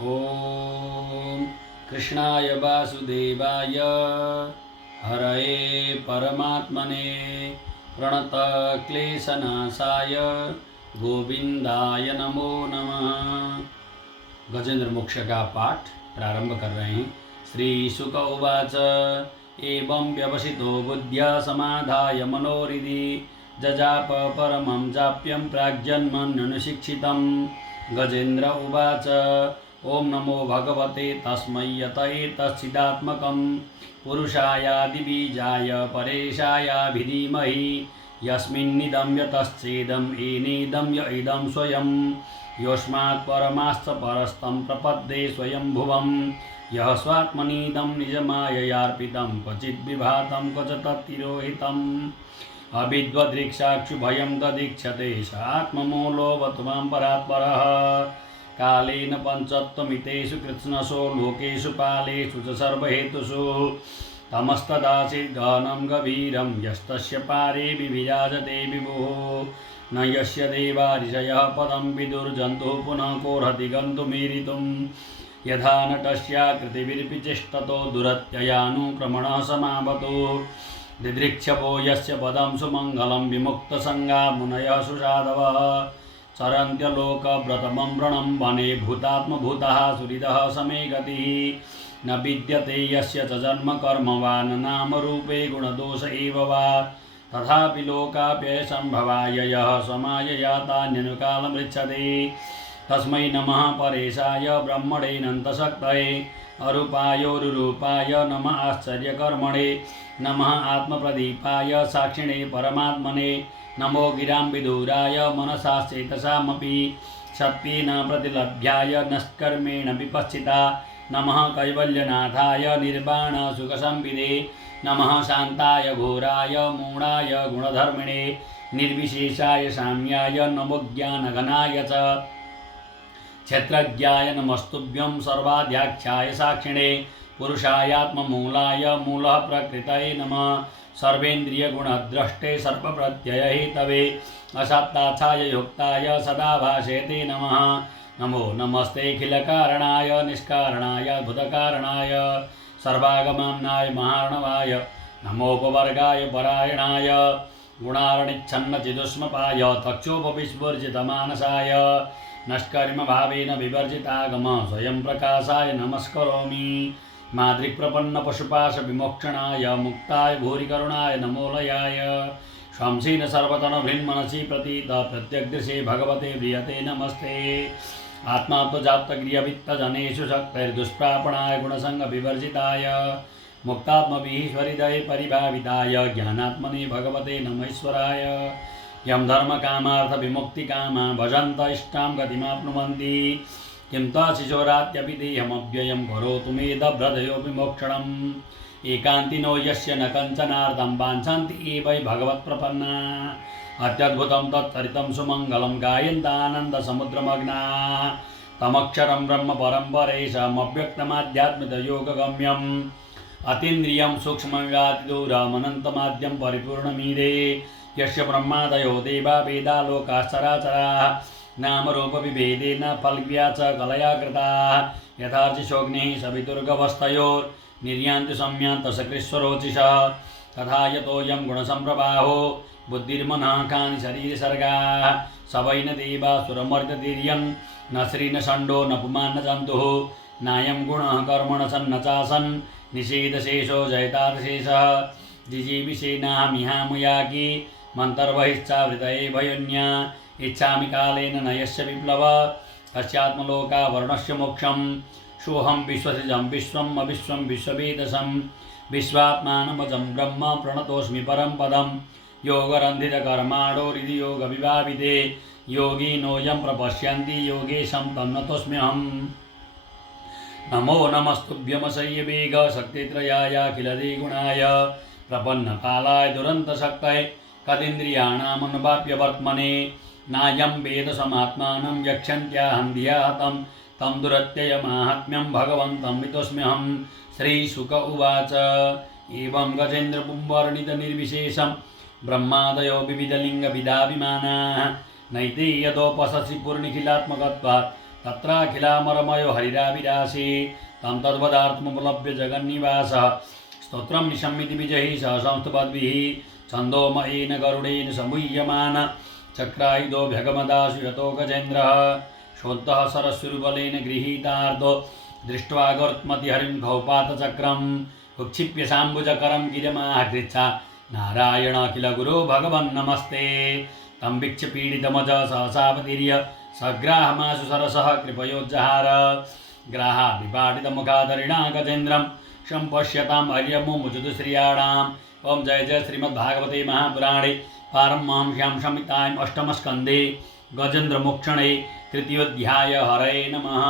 ॐ कृष्णाय वासुदेवाय हरये परमात्मने प्रणतक्लेशनाशाय गोविंदाय नमो नमः। गजेंद्र मोक्ष का पाठ प्रारंभ कर रहे हैं। श्री शुक उवाच एवं व्यवसितो बुद्ध्या समाधाय मनोहृदि जजाप परमं जाप्यं प्राग्जन्मन्यनुशिक्षितं। गजेन्द्र उवाच ओं नमो भगवते तस्मै यत एतच्चिदात्मकं पुरुषायादिबीजाय परेशायाभिधीमहि यस्मिन्निदं यतश्चेदं येनेदं य इदं स्वयं योऽस्मात् परमाश्च परस्तं प्रपद्ये स्वयंभुवं यः स्वात्मनीदं निजमाययार्पितं क्वचित् विभातं क्वच तत्तिरोहितम् अविद्वदृक्षाक्षुभयं ददीक्षते स आत्ममूलोऽवतु मां परात्परः कालेन पञ्चत्वमितेषु कृत्स्नशो लोकेषु पालेषु च सर्वहेतुषु तमस्तदासीत् गहनं गभीरं यस्तस्य पारे विविराजते विभुः न यस्य देवा ऋषयः पदं विदुर्जन्तुः पुनः कोर्हति गन्तुमीरितुं यथा नटस्याकृतिभिर्विचेष्टतो दुरत्ययानुक्रमणः समावतु दिदृक्षपो यस्य पदं सुमङ्गलं विमुक्तसङ्गा मुनयः सुसाधवः चरन्त्यलोकव्रतमं व्रणं वने भूतात्मभूतः सुहृदः समे गतिः न विद्यते यस्य च जन्म कर्म वा न नामरूपे गुणदोष एव वा तथापि लोकाप्यसम्भवाय यः समाययातान्यनुकालमृच्छते तस्मै नमः परेशाय ब्रह्मणेऽनन्तशक्तये अरूपायोरुरूपाय नमः आश्चर्यकर्मणे नमः आत्मप्रदीपाय साक्षिणे परमात्मने नमो गिराम्बिदूराय मनसाश्चेतसामपि सत्येन प्रतिलभ्याय नष्कर्मेण विपश्चिता नमः कैवल्यनाथाय निर्वाणसुखसंविदे नमः शान्ताय घोराय मूढाय गुणधर्मिणे निर्विशेषाय साम्याय नमो ज्ञानघनाय च क्षेत्रज्ञाय नमस्तुभ्यं सर्वाध्याख्याय साक्षिणे पुरुषायात्ममूलाय मूलः प्रकृतये नमः सर्वेन्द्रियगुणद्रष्टे सर्वप्रत्ययहेतवे असात्ताच्छाय युक्ताय सदा भाषेते नमः नमो नमस्तेऽखिलकारणाय निष्कारणाय अद्भुतकारणाय सर्वागमाम्नाय महार्णवाय नमोपवर्गाय परायणाय गुणार्णिच्छन्नचिदुष्मपाय तक्षोपविस्फुर्जितमानसाय नष्कर्मभावेन विवर्जितागम स्वयं प्रकाशाय नमस्करोमि माद्रिप्रपन्नपशुपाशविमोक्षणाय मुक्ताय भूरिकरुणाय नमोलयाय शंसीन सर्वतनभृन्मनसि प्रतीत प्रत्यग्दृशे भगवते प्रियते नमस्ते आत्मात्मजातगृहवित्तजनेषु शक्तैर्दुष्प्रापणाय गुणसङ्गविवर्जिताय मुक्तात्मभिः स्वहृदये परिभाविताय ज्ञानात्मने भगवते नमैश्वराय यं धर्मकामार्थविमुक्तिकामा भजन्त इष्टां गतिमाप्नुवन्ति किं शिशोरात्यपि देहमव्ययं करोतु मेदभ्रदयोऽपि मोक्षणम् एकान्तिनो यस्य न कञ्चनार्थं वाञ्छन्ति एवै भगवत्प्रपन्ना अत्यद्भुतं तत्चरितं सुमङ्गलं गायन्तानन्दसमुद्रमग्ना तमक्षरं ब्रह्म परं परेशमव्यक्तमाध्यात्मिकयोगगम्यम् अतीन्द्रियं सूक्ष्मव्यातिदूरमनन्तमाद्यं परिपूर्णमीरे यस्य ब्रह्मादयो देवा वेदा लोकाश्चराचराः नामरूपविभेदेन फल्ग्या च कलया कृताः यथार्चिशोऽग्निः सवितुर्गवस्थयोर्निर्यान्ति सम्यान्तसकृश्वरोचिषः तथा यतोऽयं गुणसम्प्रवाहो बुद्धिर्मनः कानि शरीरसर्गाः स वै न देवासुरमर्दतिर्यं न श्री न षण्डो न पुमान् न जन्तुः नायं गुणः कर्मण सन्न चासन् निषेधशेषो जयतादशेषः जिजीविषेणाहमिहामुयाकी मन्तर्बहिश्चावृतये भयोन्या इच्छामि कालेन न यस्य विप्लव तस्यात्मलोकावर्णस्य मोक्षं सोऽहं विश्वसिजं विश्वम् अविश्वं विश्ववेदसं विश्वात्मानमजं ब्रह्म प्रणतोऽस्मि परं पदं योगरन्धितकर्माणो हृदि योगविभाविते योगिनोऽयं प्रपश्यन्ति योगेशं तं नतोऽस्म्यहम् नमो नमस्तुभ्यमसह्य वेग शक्तित्रयाय अखिलदेगुणाय प्रपन्नकालाय दुरन्तशक्तये कदिन्द्रियाणामनुवाप्यवर्त्मने नायं वेदसमात्मानं यक्षन्त्याहं धिया हतं तं दुरत्ययमाहात्म्यं भगवन्तं वितोऽस्म्यहं। श्रीशुक उवाच एवं गजेन्द्रपुंवर्णितनिर्विशेषं ब्रह्मादयो विविधलिङ्गविदाभिमानाः नैते यदोपससि पूर्णिखिलात्मकत्वात् तत्राखिलामरमयो हरिराविरासी तं तद्वदार्थमुपलभ्य जगन्निवासः स्तोत्रं निशम्मिति विजयी सह संस्तुपद्भिः छन्दोमयेन गरुडेन समुह्यमान चक्रायुधो भगमदासु यतो गजेन्द्रः शोद्धः सरस्वरूबलेन गृहीतार्धो दृष्ट्वा गौर्त्मतिहरिं खौपातचक्रं उक्षिप्य साम्बुजकरं गिरिमाहकृच्छा नारायण अखिल गुरो भगवन् नमस्ते तं वीक्ष्य पीडितमज सहसावतीर्य सग्राहमाशु सरसः कृपयोज्जहार ग्राहाभिपाटितमुखादरिणा गजेन्द्रं सम्पश्यतां हर्यमुमुचुतु श्रियाणाम् ओं जय जय श्रीमद्भागवते महापुराणे पारमहंस्यां संहितायाम् अष्टमस्कन्धे गजेन्द्रमोक्षणे तृतीयोऽध्याय हरये नमः।